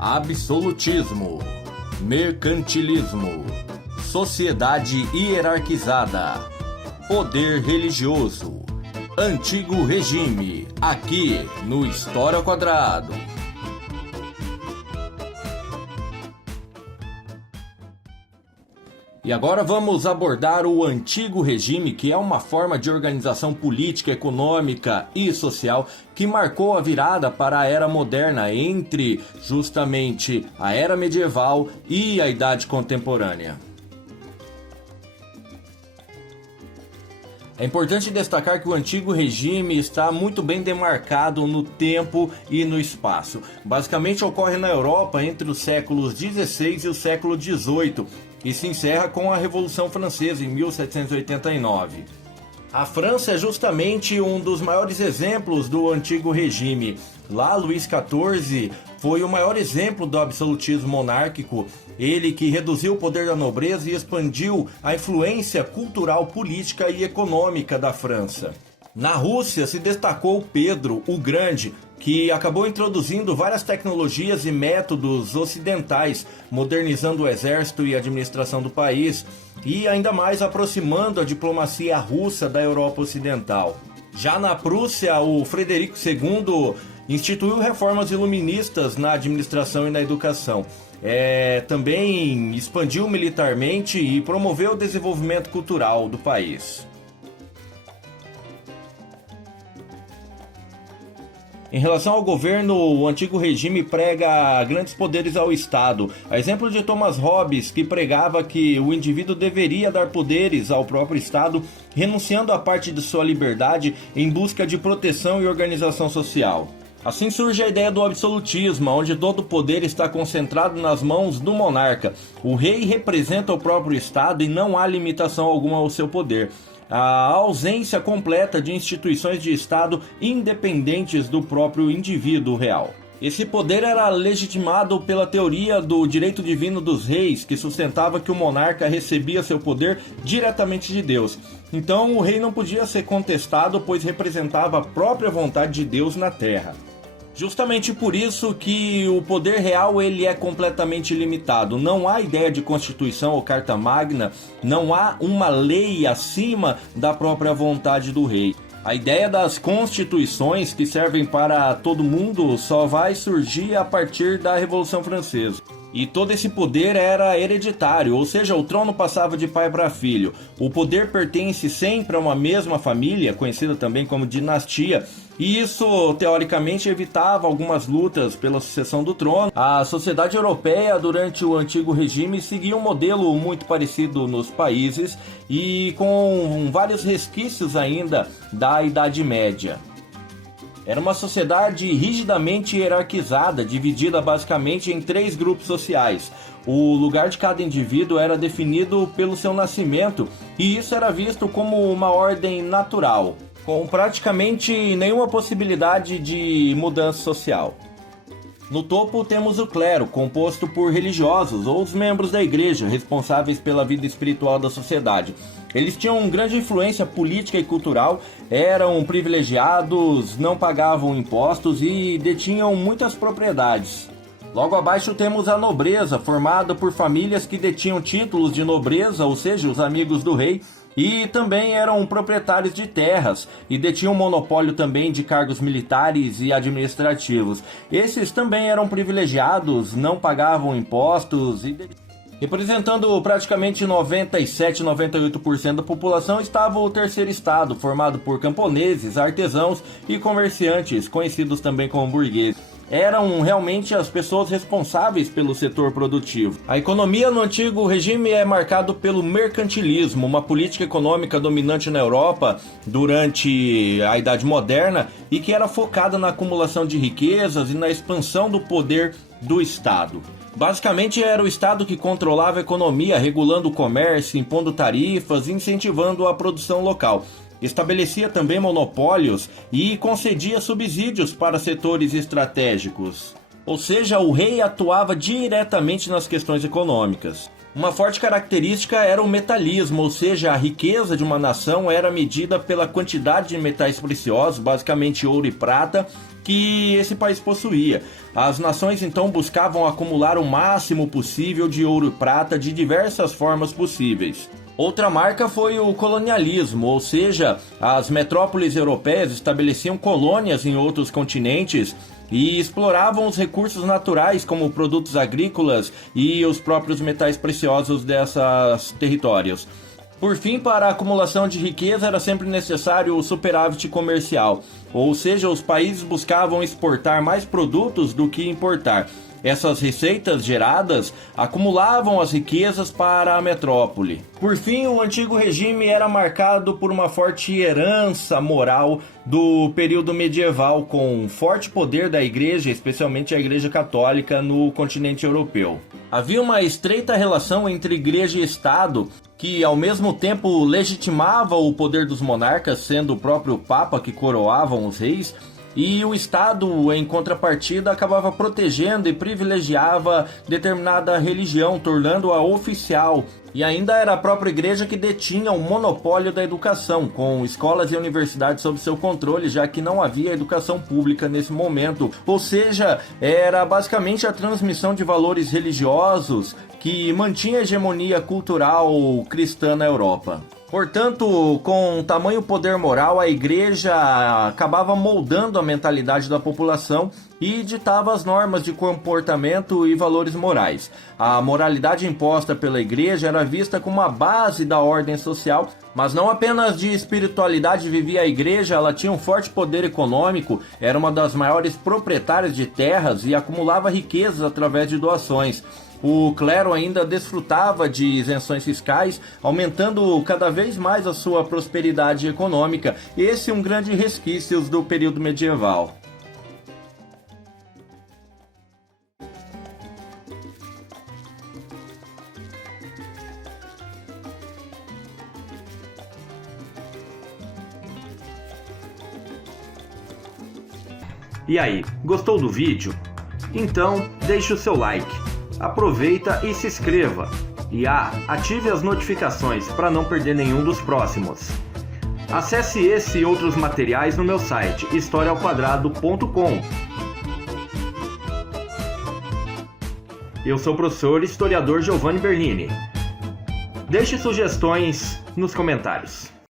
Absolutismo, mercantilismo, sociedade hierarquizada, poder religioso, antigo regime, aqui no História ao Quadrado. E agora vamos abordar o antigo regime, que é uma forma de organização política, econômica e social que marcou a virada para a era moderna entre justamente a era medieval e a idade contemporânea. É importante destacar que o antigo regime está muito bem demarcado no tempo e no espaço. Basicamente ocorre na Europa entre os séculos XVI e o século XVIII e se encerra com a Revolução Francesa em 1789. A França é justamente um dos maiores exemplos do antigo regime. Lá, Luís XIV foi o maior exemplo do absolutismo monárquico, ele que reduziu o poder da nobreza e expandiu a influência cultural, política e econômica da França. Na Rússia se destacou Pedro o Grande, que acabou introduzindo várias tecnologias e métodos ocidentais, modernizando o exército e a administração do país e ainda mais aproximando a diplomacia russa da Europa Ocidental. Já na Prússia, o Frederico II instituiu reformas iluministas na administração e na educação. Também expandiu militarmente e promoveu o desenvolvimento cultural do país. Em relação ao governo, o antigo regime prega grandes poderes ao Estado. A exemplo de Thomas Hobbes, que pregava que o indivíduo deveria dar poderes ao próprio Estado, renunciando a parte de sua liberdade em busca de proteção e organização social. Assim surge a ideia do absolutismo, onde todo o poder está concentrado nas mãos do monarca. O rei representa o próprio Estado e não há limitação alguma ao seu poder. A ausência completa de instituições de Estado independentes do próprio indivíduo real. Esse poder era legitimado pela teoria do direito divino dos reis, que sustentava que o monarca recebia seu poder diretamente de Deus. Então o rei não podia ser contestado, pois representava a própria vontade de Deus na terra. Justamente por isso que o poder real ele é completamente limitado. Não há ideia de Constituição ou Carta Magna, não há uma lei acima da própria vontade do rei. A ideia das constituições que servem para todo mundo só vai surgir a partir da Revolução Francesa. E todo esse poder era hereditário, ou seja, o trono passava de pai para filho. O poder pertence sempre a uma mesma família, conhecida também como dinastia, e isso, teoricamente, evitava algumas lutas pela sucessão do trono. A sociedade europeia, durante o antigo regime, seguia um modelo muito parecido nos países e com vários resquícios ainda da Idade Média. Era uma sociedade rigidamente hierarquizada, dividida basicamente em 3 grupos sociais. O lugar de cada indivíduo era definido pelo seu nascimento, e isso era visto como uma ordem natural, com praticamente nenhuma possibilidade de mudança social. No topo temos o clero, composto por religiosos ou os membros da igreja, responsáveis pela vida espiritual da sociedade. Eles tinham grande influência política e cultural, eram privilegiados, não pagavam impostos e detinham muitas propriedades. Logo abaixo temos a nobreza, formada por famílias que detinham títulos de nobreza, ou seja, os amigos do rei, e também eram proprietários de terras e detinham monopólio também de cargos militares e administrativos. Esses também eram privilegiados, não pagavam impostos e representando praticamente 97-98% da população estava o terceiro estado, formado por camponeses, artesãos e comerciantes, conhecidos também como burgueses. Eram realmente as pessoas responsáveis pelo setor produtivo. A economia no antigo regime é marcado pelo mercantilismo, uma política econômica dominante na Europa durante a Idade Moderna e que era focada na acumulação de riquezas e na expansão do poder do Estado. Basicamente era o Estado que controlava a economia, regulando o comércio, impondo tarifas e incentivando a produção local. Estabelecia também monopólios e concedia subsídios para setores estratégicos. Ou seja, o rei atuava diretamente nas questões econômicas. Uma forte característica era o metalismo, ou seja, a riqueza de uma nação era medida pela quantidade de metais preciosos, basicamente ouro e prata, que esse país possuía. As nações então buscavam acumular o máximo possível de ouro e prata de diversas formas possíveis. Outra marca foi o colonialismo, ou seja, as metrópoles europeias estabeleciam colônias em outros continentes e exploravam os recursos naturais como produtos agrícolas e os próprios metais preciosos desses territórios. Por fim, para a acumulação de riqueza era sempre necessário o superávit comercial, ou seja, os países buscavam exportar mais produtos do que importar. Essas receitas geradas acumulavam as riquezas para a metrópole. Por fim, o antigo regime era marcado por uma forte herança moral do período medieval, com um forte poder da igreja, especialmente a igreja católica no continente europeu. Havia uma estreita relação entre igreja e Estado, que ao mesmo tempo legitimava o poder dos monarcas, sendo o próprio Papa que coroavam os reis, e o Estado, em contrapartida, acabava protegendo e privilegiava determinada religião, tornando-a oficial. E ainda era a própria igreja que detinha o monopólio da educação, com escolas e universidades sob seu controle, já que não havia educação pública nesse momento. Ou seja, era basicamente a transmissão de valores religiosos que mantinha a hegemonia cultural cristã na Europa. Portanto, com tamanho poder moral, a igreja acabava moldando a mentalidade da população e ditava as normas de comportamento e valores morais. A moralidade imposta pela igreja era vista como a base da ordem social, mas não apenas de espiritualidade vivia a igreja, ela tinha um forte poder econômico, era uma das maiores proprietárias de terras e acumulava riquezas através de doações. O clero ainda desfrutava de isenções fiscais, aumentando cada vez mais a sua prosperidade econômica. Esse é um grande resquício do período medieval. E aí, gostou do vídeo? Então, deixe o seu like. Aproveita e se inscreva. E ative as notificações para não perder nenhum dos próximos. Acesse esse e outros materiais no meu site historiaoquadrado.com. Eu sou o professor historiador Giovanni Bernini. Deixe sugestões nos comentários.